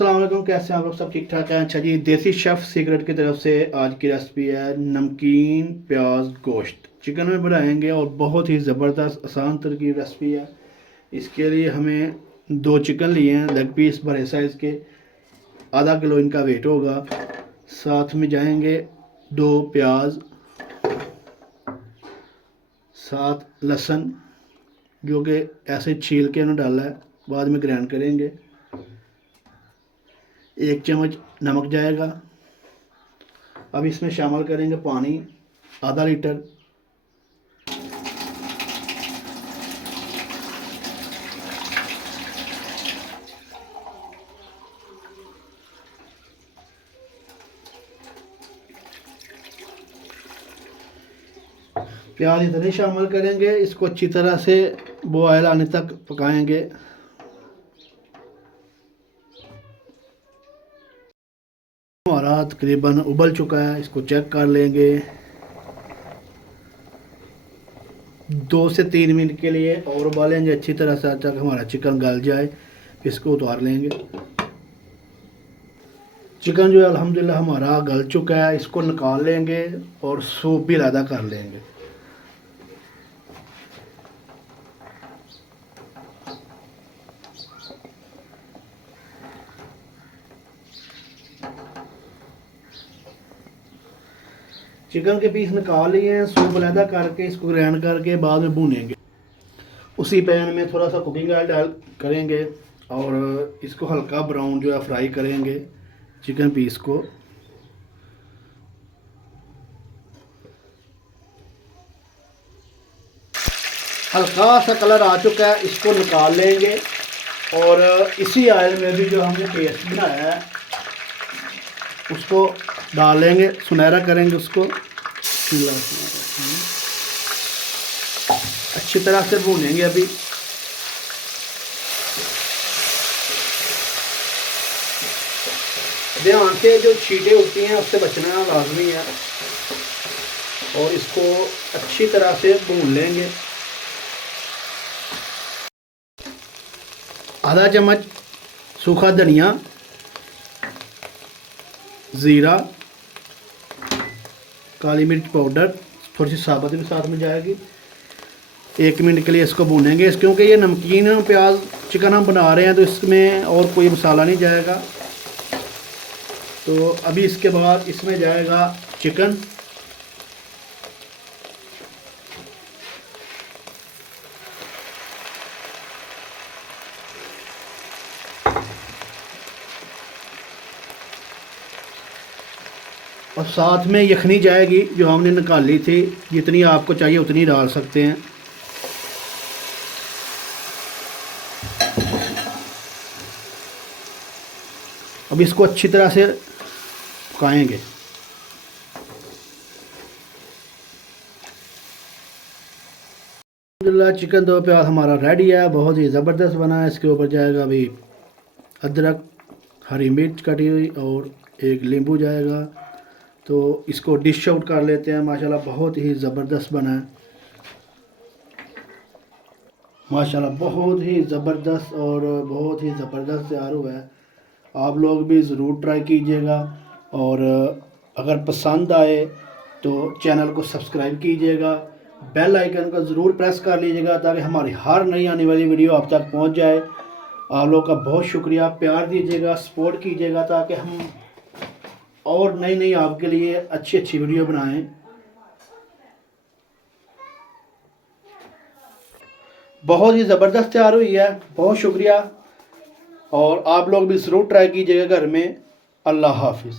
अस्सलाम वालेकुम, कैसे हैं आप लोग? सब ठीक ठाक हैं? अच्छा जी, देसी शेफ़ सीक्रेट की तरफ से आज की रेसिपी है नमकीन प्याज गोश्त। चिकन में बनाएंगे और बहुत ही ज़बरदस्त आसान तरह की रेसिपी है। इसके लिए हमें 2 चिकन लिए हैं, लेग पीस बड़े साइज़ के, आधा किलो इनका वेट होगा। साथ में जाएंगे 2 प्याज, 7 लहसुन जो कि ऐसे छील के उन्हें डाला है, बाद में ग्राइंड करेंगे। 1 चम्मच नमक जाएगा। अब इसमें शामिल करेंगे पानी आधा लीटर। प्याज इतने ही शामिल करेंगे, इसको अच्छी तरह से बॉयल आने तक पकाएंगे। हमारा तकरीबन उबल चुका है, इसको चेक कर लेंगे। 2 से 3 मिनट के लिए और उबालेंगे अच्छी तरह से तक हमारा चिकन गल जाए। इसको उतार लेंगे। चिकन जो है अल्हम्दुलिल्लाह हमारा गल चुका है, इसको निकाल लेंगे और सूप भी अलग कर लेंगे। चिकन के पीस निकाल लिए हैं, सूप अलहदा करके इसको ग्राइंड करके बाद में भूनेंगे। उसी पैन में थोड़ा सा कुकिंग ऑयल डाल करेंगे और इसको हल्का ब्राउन जो है फ्राई करेंगे चिकन पीस को। हल्का सा कलर आ चुका है, इसको निकाल लेंगे और इसी ऑयल में भी जो हमने पेस्ट बनाया है उसको डाल लेंगे, सुनहरा करेंगे उसको। अच्छी तरह से भूनेंगे। अभी ध्यान से जो छींटे उठती हैं उससे बचना लाजमी है और इसको अच्छी तरह से भून लेंगे। आधा चम्मच सूखा धनिया, ज़ीरा, काली मिर्च पाउडर, थोड़ी सी साबुत भी साथ में जाएगी। 1 मिनट के लिए इसको भूनेंगे, क्योंकि ये नमकीन प्याज चिकन हम बना रहे हैं तो इसमें और कोई मसाला नहीं जाएगा। तो अभी इसके बाद इसमें जाएगा चिकन। और साथ में यखनी जाएगी जो हमने निकाली थी। जितनी आपको चाहिए उतनी डाल सकते हैं। अब इसको अच्छी तरह से पकाएंगे। अल्हम्दुलिल्लाह चिकन 2 प्याज हमारा रेडी है, बहुत ही ज़बरदस्त बना है। इसके ऊपर जाएगा अभी अदरक, हरी मिर्च कटी हुई और 1 नींबू जाएगा। तो इसको डिश आउट कर लेते हैं। माशाल्लाह बहुत ही ज़बरदस्त बना है, माशाल्लाह बहुत ही ज़बरदस्त और बहुत ही ज़बरदस्त तैयार हुआ है। आप लोग भी ज़रूर ट्राई कीजिएगा और अगर पसंद आए तो चैनल को सब्सक्राइब कीजिएगा, बेल आइकन को ज़रूर प्रेस कर लीजिएगा ताकि हमारी हर नई आने वाली वीडियो आप तक पहुंच जाए। आप लोग का बहुत शुक्रिया, प्यार दीजिएगा, सपोर्ट कीजिएगा ताकि हम और नई नई आपके लिए अच्छी अच्छी वीडियो बनाएं। बहुत ही ज़बरदस्त तैयार हुई है, बहुत शुक्रिया और आप लोग भी ज़रूर ट्राई कीजिएगा घर में। अल्लाह हाफिज़।